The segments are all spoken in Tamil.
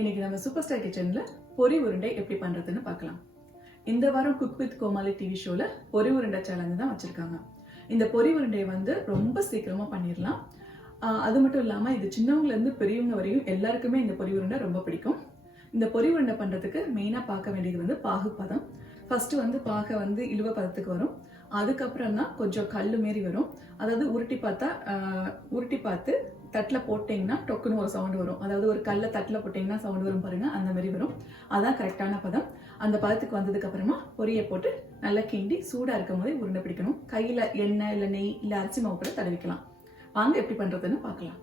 இன்னைக்கு நம்ம சூப்பர் ஸ்டார் கிச்சன்ல பொரி உருண்டை எப்படி பண்றதுன்னு பார்க்கலாம். இந்த வாரம் குக் வித் கோமாளி டிவி ஷோல பொரி உருண்டை சேலஞ்ச் தான் வச்சிருக்காங்க. இந்த பொரி உருண்டையை ரொம்ப சீக்கிரமா பண்ணிடலாம். அது மட்டும் இல்லாம இது சின்னவங்கல இருந்து பெரியவங்க வரையும் எல்லாருக்குமே இந்த பொரி உருண்டை ரொம்ப பிடிக்கும். இந்த பொரி உருண்டை பண்றதுக்கு மெயினா பார்க்க வேண்டியது பாகு பதம். ஃபர்ஸ்ட் பாகை இழுவ பதத்துக்கு வரும். அதுக்கப்புறம் தான் கொஞ்சம் கல்லு மாரி வரும். அதாவது உருட்டி பார்த்து தட்டில் போட்டிங்கன்னா டொக்குன்னு ஒரு சவுண்ட் வரும். அதாவது ஒரு கல்லை தட்டில் போட்டிங்கன்னா சவுண்ட் வரும் பாருங்க, அந்த மாதிரி வரும். அதான் கரெக்டான பதம். அந்த பதத்துக்கு வந்ததுக்கு அப்புறமா பொரியை போட்டு நல்லா கிண்டி சூடாக இருக்கும் போதே உருண்டை பிடிக்கணும். கையில் எண்ணெய் இல்லை நெய் இல்லை அரிசி மாவு கூட தடவிக்கலாம். வாங்க எப்படி பண்றதுன்னு பார்க்கலாம்.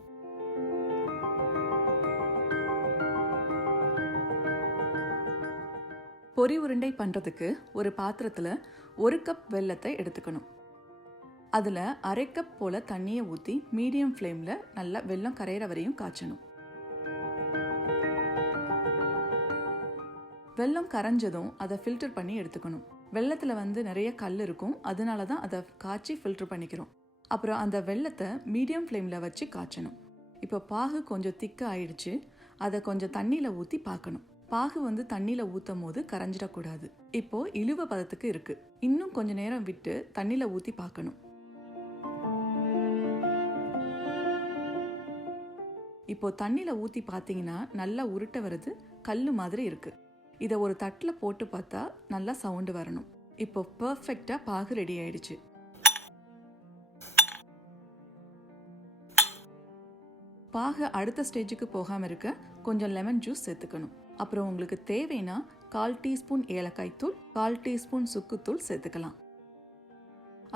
பொரி உருண்டை பண்றதுக்கு ஒரு பாத்திரத்துல 1 கப் வெல்லத்தை எடுத்துக்கணும். அதில் 1/2 கப் போல் தண்ணியை ஊற்றி மீடியம் ஃப்ளேமில் நல்லா வெல்லம் கரையிற வரையும் காய்ச்சணும். வெல்லம் கரைஞ்சதும் அதை ஃபில்டர் பண்ணி எடுத்துக்கணும். வெல்லத்தில் நிறைய கல் இருக்கும், அதனால தான் அதை காய்ச்சி ஃபில்டர் பண்ணிக்கிறோம். அப்புறம் அந்த வெல்லத்தை மீடியம் ஃப்ளேமில் வச்சு காய்ச்சணும். இப்போ பாகு கொஞ்சம் திக்காக ஆயிடுச்சு. அதை கொஞ்சம் தண்ணியில் ஊற்றி பார்க்கணும். பாகு தண்ணியில் ஊற்றும் போது கரைஞ்சிடக்கூடாது. இப்போ இழுவ பதத்துக்கு இருக்கு. இன்னும் கொஞ்ச நேரம் விட்டு தண்ணியில் ஊற்றி பார்க்கணும். இப்போ தண்ணியில் ஊற்றி பார்த்தீங்கன்னா நல்லா உருட்ட வருது, கல்லு மாதிரி இருக்கு. இதை ஒரு தட்டில் போட்டு பார்த்தா நல்லா சவுண்டு வரணும். இப்போ பர்ஃபெக்டாக பாகு ரெடி ஆயிடுச்சு. பாகு அடுத்த ஸ்டேஜுக்கு போகாமல் இருக்க கொஞ்சம் லெமன் ஜூஸ் சேர்த்துக்கணும். அப்புறம் உங்களுக்கு தேவைன்னா 1/4 டீஸ்பூன் ஏலக்காய் தூள், 1/4 டீஸ்பூன் சுக்குத்தூள் சேர்த்துக்கலாம்.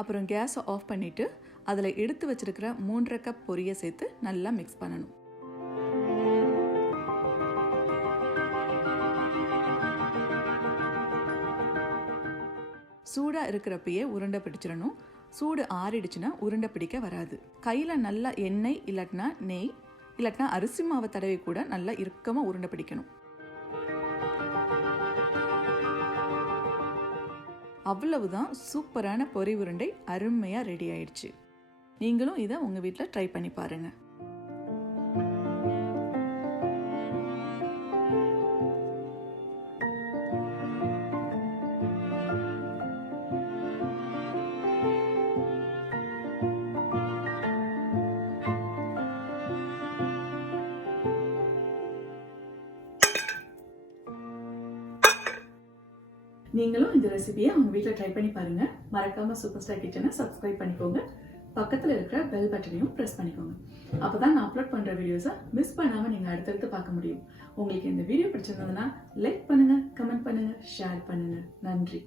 அப்புறம் கேஸை ஆஃப் பண்ணிட்டு அதில் எடுத்து வச்சிருக்கிற 3/2 கப் பொரியை சேர்த்து நல்லா மிக்ஸ் பண்ணணும். சூடாக இருக்கிறப்பயே உருண்டை பிடிச்சிடணும். சூடு ஆறிடுச்சுன்னா உருண்டை பிடிக்க வராது. கையில் நல்லா எண்ணெய் இல்லாட்டினா நெய் இல்லாட்டினா அரிசி மாவை தடவை கூட நல்லா இறுக்கமாக உருண்டை பிடிக்கணும். அவ்வளவுதான், சூப்பரான பொரி உருண்டை அருமையாக ரெடி ஆயிடுச்சு. நீங்களும் இதை உங்கள் வீட்டில் ட்ரை பண்ணி பாருங்கள். நீங்களும் இந்த ரெசிபியை உங்க வீட்டில் ட்ரை பண்ணி பாருங்க. மறக்காம சூப்பர் ஸ்டார் கிச்சனை சப்ஸ்கிரைப் பண்ணிக்கோங்க. பக்கத்தில் இருக்கிற பெல் பட்டனையும் ப்ரெஸ் பண்ணிக்கோங்க. அப்போதான் நான் அப்லோட் பண்ற வீடியோஸை மிஸ் பண்ணாம நீங்க அடுத்தடுத்து பார்க்க முடியும். உங்களுக்கு இந்த வீடியோ பிடிச்சிருந்ததுன்னா லைக் பண்ணுங்க, கமெண்ட் பண்ணுங்க, ஷேர் பண்ணுங்க. நன்றி.